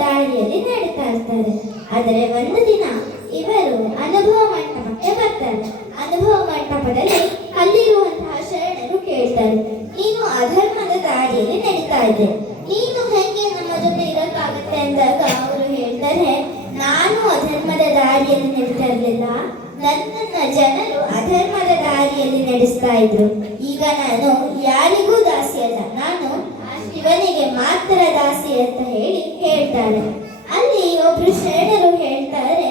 ದಾರಿಯಲ್ಲಿ ನಡೀತಾ ಇರ್ತಾರೆ. ಆದರೆ ಒಂದು ದಿನ ಇವರು ಅನುಭವ ಮಂಟಪಕ್ಕೆ ಬರ್ತಾರೆ. ಅನುಭವ ಮಂಟಪದಲ್ಲಿ ಅಲ್ಲಿರುವಂತಹ ಶರಣರು ಕೇಳ್ತಾರೆ, ನೀನು ಅಧರ್ಮದ ದಾರಿಯಲ್ಲಿ ನಡೀತಾ ಇದ್ದೆ, ನೀನು ಹೆಂಗೆ ನಮ್ಮ ಜೊತೆ ಇರೋಕ್ಕಾಗುತ್ತೆ ಅಂದಾಗ ಅವರು ಹೇಳ್ತಾರೆ, ನಾನು ಅಧರ್ಮದ ದಾರಿಯಲ್ಲಿ ನಡೀತಾ ಇರಲಿಲ್ಲ, ನನ್ನನ್ನ ಜನರು ಅಧರ್ಮದ ದಾರಿಯಲ್ಲಿ ನಡೆಸ್ತಾ ಇದ್ರು. ಈಗ ನಾನು ಯಾರಿಗೂ ದಾಸಿ ಅಲ್ಲ, ನಾನು ಶಿವನಿಗೆ ಮಾತ್ರ ದಾಸಿ ಅಂತ ಹೇಳ್ತಾರೆ. ಅಲ್ಲಿ ಒಬ್ರು ಶರಣರು ಹೇಳ್ತಾರೆ,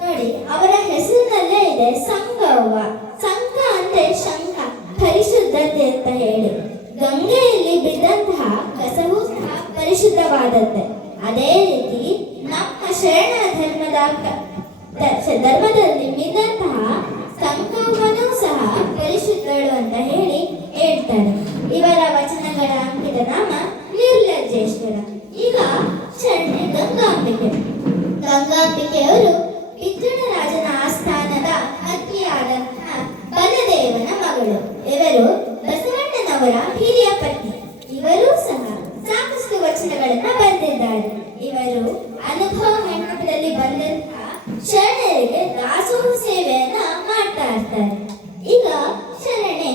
ನೋಡಿ ಅವರ ಹೆಸರಿನಲ್ಲೇ ಇದೆ ಸಂಘವ್ವ. ಸಂಘ ಅಂದ್ರೆ ಶಂಖ, ಪರಿಶುದ್ಧತೆ ಅಂತ ಹೇಳಿ. ಗಂಗೆಯಲ್ಲಿ ಬಿದ್ದಂತಹ ಕಸವು ಸಹ ಪರಿಶುದ್ಧವಾದದ್ದೇ. ಅದೇ ರೀತಿ ನಮ್ಮ ಶರಣ ಧರ್ಮದಲ್ಲಿ ಬಿದ್ದಂತಹ ಸಂಘವನ್ನೂ ಸಹ ಪರಿಶುದ್ಧಳು ಅಂತ ಹೇಳ್ತಾರೆ. ಇವರ ವಚನಗಳ ಅಂಕಿತ ನಾಮ ನಿರ್ಲಜ್ಜೇಶ್ವರ. ಈಗ ಶರಣೆ ಗಂಗಾಂಬಿಕೆಯವರು ಬಿಜ್ಜಳ ರಾಜನ ಆಸ್ಥಾನದ ಅತ್ತಿಯಾದಂತಹ ಬಲದೇವನ ಮಗಳು. ಇವರು ಬಸವಣ್ಣನವರ ಹಿರಿಯ ಪತ್ನಿ. ಇವರು ಸಹ ಸಾಕಷ್ಟು ವಚನಗಳನ್ನ ಬರೆದಿದ್ದಾರೆ. ಇವರು ಅನುಭವ ಮಂಟಪದಲ್ಲಿ ಬಂದಂತಹ ಶರಣರಿಗೆ ದಾಸೋಹ ಸೇವೆಯನ್ನ ಮಾಡ್ತಾ ಇರ್ತಾರೆ. ಈಗ ಶರಣೆ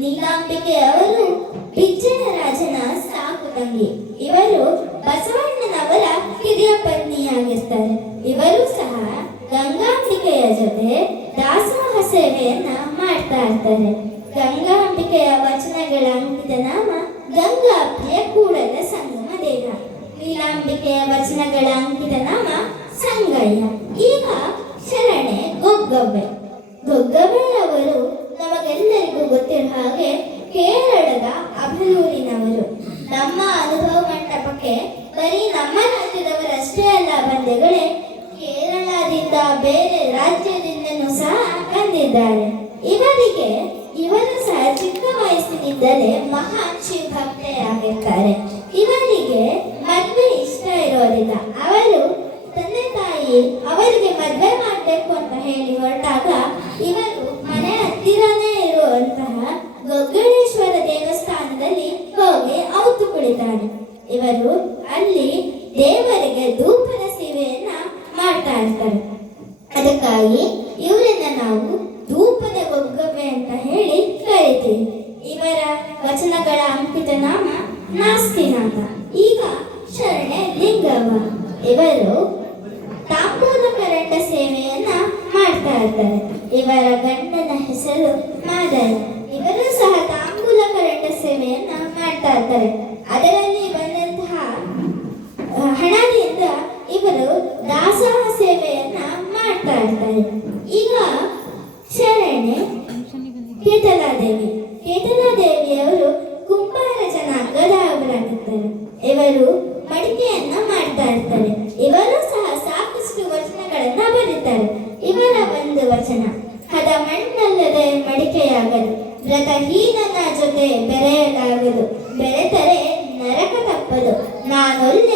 ನೀಲಾಂಬಿಕೆ ಅವರು ಬಿಜ್ಜಳ ರಾಜನ ಸಾಕು ತಂಗಿ. ಇವರು ಬಸವಣ್ಣನವರ ಹಿರಿಯ ಪತ್ನಿಯಾಗಿರ್ತಾರೆ. ಇವರು ಸಹ ಗಂಗಾಂಬಿಕೆಯ ಜೊತೆ ದಾಸೋಹ ಸೇವೆಯನ್ನ ಮಾಡ್ತಾ ಇರ್ತಾರೆ. ಗಂಗಾಂಬಿಕೆಯ ವಚನಗಳ ಅಂಕಿತ ನಾಮ ಗಂಗಾ ಪ್ರಿಯ ಕೂಡಲ ಸಂಗಮ ದೇಹ. ನೀಲಾಂಬಿಕೆಯ ವಚನಗಳ ಅಂಕಿತ ನಾಮ ಸಂಗಯ್ಯ. ಈಗ ಶರಣೆ ಗೊಗ್ಗಬೆ ಅವರು ನಮಗೆಲ್ಲರಿಗೂ ಗೊತ್ತಿರುವ ಹಾಗೆ ಕೇರಳದ ಅಭಲೂರಿನವರು. ನಮ್ಮ ಅನುಭವ ಮಂಟಪಕ್ಕೆ ಬರೀ ನಮ್ಮ ರಾಜ್ಯದವರಷ್ಟೇ ಅಲ್ಲ ಬಂಧುಗಳೇ, ಕೇರಳದಿಂದ ಬೇರೆ ರಾಜ್ಯದಿಂದನೂ ಸಹ ಬಂದಿದ್ದಾರೆ. ಇವರು ಸಹ ಚಿಕ್ಕ ವಯಸ್ಸಿನಿಂದಲೇ ಮಹಾನ್ ಶಿವ ಭಕ್ತೆಯಾಗಿರ್ತಾರೆ. ಇವರಿಗೆ ಮದುವೆ ಇಷ್ಟ ಇರೋದಿಲ್ಲ. ಅವರು ತಂದೆ ತಾಯಿ ಅವರಿಗೆ ಮದುವೆ ಮಾಡಬೇಕು ಅಂತ ಹೇಳಿ ಹೊರಟಾಗ ಇವರು ಮನೆ ಹತ್ತಿರನೇ ಇರುವಂತಹ ಗೊಗ್ಗಳೇಶ್ವರ ದೇವಸ್ಥಾನದಲ್ಲಿ ಹೋಗಿ ಅವತ್ತು ಕುಳಿತಾರೆ. ಇವರು ಅಲ್ಲಿ ದೇವರಿಗೆ ಧೂಪದ ಸೇವೆಯನ್ನ ಮಾಡ್ತಾ ಇರ್ತಾರೆ. ಅದಕ್ಕಾಗಿ ಇವರನ್ನ ನಾವು ಧೂಪದ ಗೊಗ್ಗಬೆ ಅಂತ ಹೇಳಿ ಕರಿತೀವಿ. ಇವರ ವಚನಗಳ ಅಂಕಿತ ನಾಮ ನಾಸ್ತಿನಾಥ. ಈಗ ಶರಣೆ ಲಿಂಗವ್ವ. ಇವರು ತಾಂಬೂಲ ಕರಂಡ ಸೇವೆಯನ್ನ ಮಾಡ್ತಾ ಇರ್ತಾರೆ. ಇವರ ಗಂಡನ ಹೆಸರು ಮಾದರ. ಇವರು ಸಹ ತಾಂಬೂಲ ಕರಂಡ ಸೇವೆಯನ್ನ ಮಾಡ್ತಾ ಇರ್ತಾರೆ. ಅದರಲ್ಲಿ ಬಂದಂತಹ ಹಣದಿಂದ ಇವರು ದಾಸೋಹ ಸೇವೆಯನ್ನ ಮಾಡ್ತಾ ಇರ್ತಾರೆ. ಈಗ ಶರಣೆ ಕೇತಲಾದೇವಿಯವರು ಕುಂಬಾರ ಜನಾಂಗದವರಾಗಿರ್ತಾರೆ. ಇವರು ಮಡಿಕೆಯನ್ನ ಮಾಡ್ತಾ ಇರ್ತಾರೆ. ಇವರು ಸಹ ಸಾಕಷ್ಟು ವಚನಗಳನ್ನ ಬರೀತಾರೆ. ಇವರ ಒಂದು ವಚನ, ಹದ ಮಣ್ಣಲ್ಲದೆ ಮಡಿಕೆಯಾಗದು, ವ್ರತಹೀನನ ಜೊತೆ ಬೆರೆಯಲಾಗದು, ಬೆರೆತರೆ ನರಕ ತಪ್ಪದು, ನಾನೊಲ್ಲ